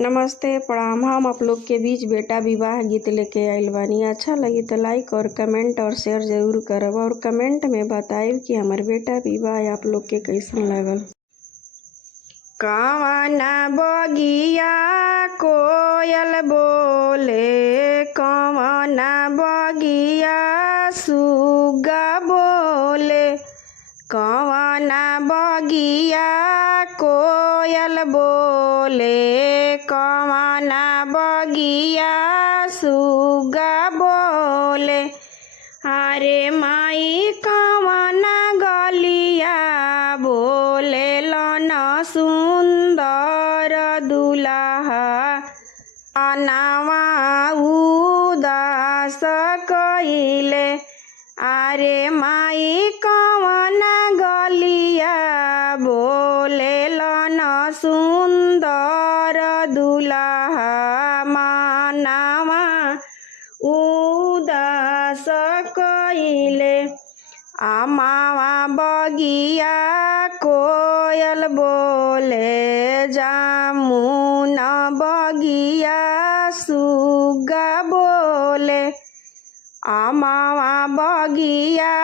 नमस्ते प्रणाम। हम आप लोग के बीच बेटा विवाह गीत लेके आइल बानी। अच्छा लगी तो लाइक और कमेंट और शेयर जरूर करब और कमेंट में बताइब कि हमार बेटा विवाह आप लोग के कैसन लागल। कवना बगिया कोयल बोले, कवना बगिया सुगा बोले, कवना बगिया कोयल बोले, कवना बगिया सुगा बोले। अरे माई कवना गलिया बोले लन सुंदर दुल्हा, अनावा उदास कइले। अरे माई कवना गलिया बोले लन सुंदर दुल्हा, मनावा उदास कइले। अमावा बगिया कोयल बोले, जामुन बगिया सुगा बोले, अमावा बगिया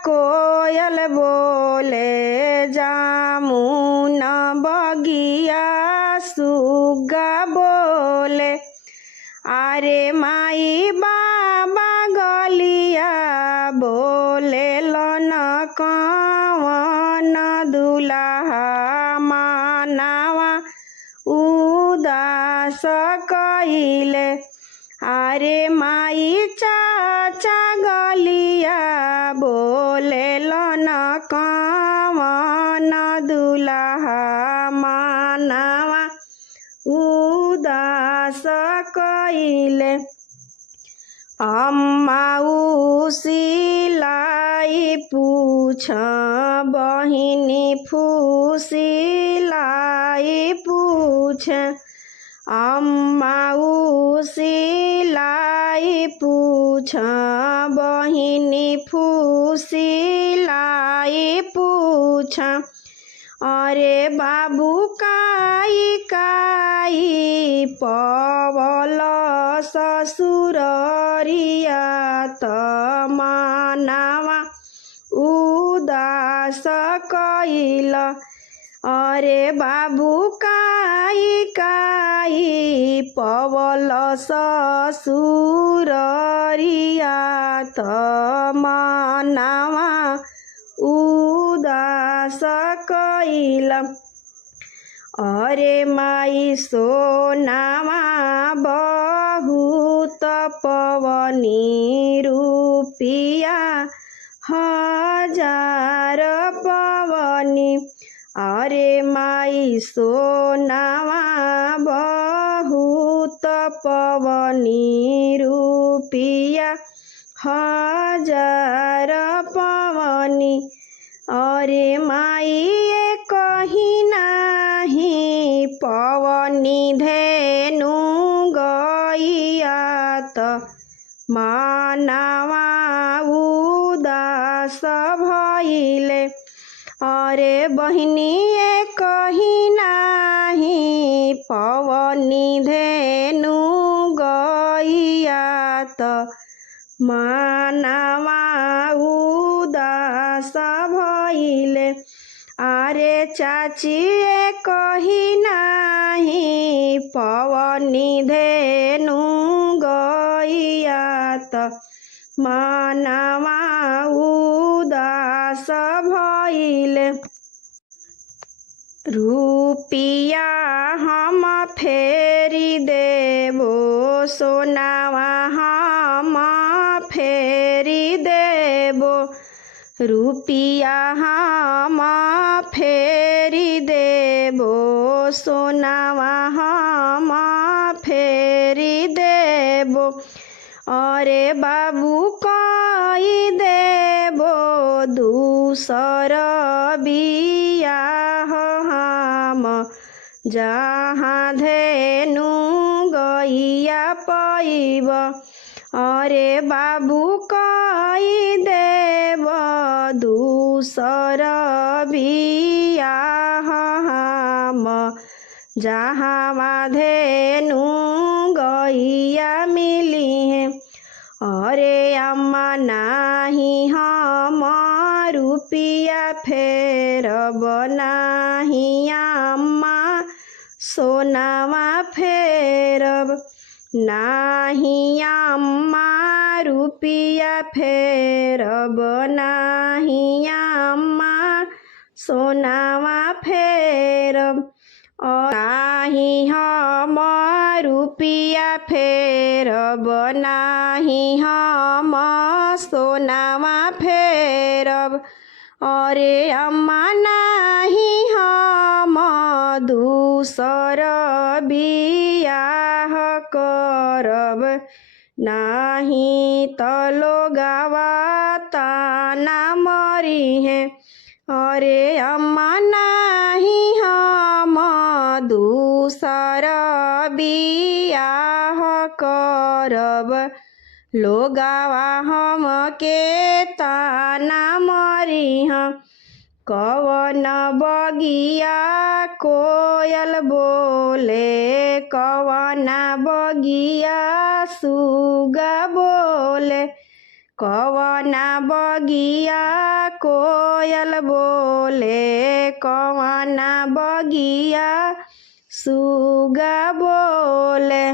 कोयल बोले, जामुन बगिया सुगा बोले। अरे माई बाबा गलिया बोले लन कवन दुल्हा, मनावा उदास कइले। अरे माई चाचा गलिया बोले लन कवन दुल्हा, मनावा उदास कइले। अम्मा सिलाई पूछ, बहिनी फुसिलाई पूछ, अम्मा सिलाई पूछ, बहिनी फुसिलाई पूछ। अरे बाबू काई काई पवल ससुररिया, त मनावा उदास कइल। अरे बाबू काई काई पवल ससुररिया, त मनावा उदास कइल। अरे माई सोनावा बहुत पवनी, रुपिया हजार पवनी। अरे माई सोनावा बहुत पवनी, रुपिया हजार पवनी। अरे माई कहीं नाही पवनी धेनु गैया, त मनावा उदास भइले। अरे बहिनी कहीं नाही पवनी धेनु गैया, त मनावा उदास भइले। अरे चाची कहीं नाही पवनी धेनु गैया, त मनावा उदास भइले। रुपिया हम फेरी देबो, सोनावा हम फेरी देबो, रुपिया हम फेरी देबो, सोनावा हम फेरी देबो। अरे बाबू कई देबो दूसर बियाह हम, जहाँ धेनु गैया पैब। अरे बाबू कई देब दूसर बियाह हम, जहाँ धेनु गैया मिली है। अरे अम्मा नाही हम रुपिया फेरब नाही अम्मा सोनामा फेरब नाही अम्मा रुपिया फेरब नाही अम्मा सोनामा फेरब नाही हम रुपिया फेरब नाही हम सोनामा फेरब। अरे अम्मा नाही हम दूसर बियाह करब नाही त लोगवा ताना मरी है। अरे अम्मा नाही हम दूसर बियाह करब लोगवा हमके ताना मरी हैं। कवन बगिया कोयल बोले कवन बगिया सुगा बोले कवन बगिया कोयल बोले कवन बगिया सुगा बोले।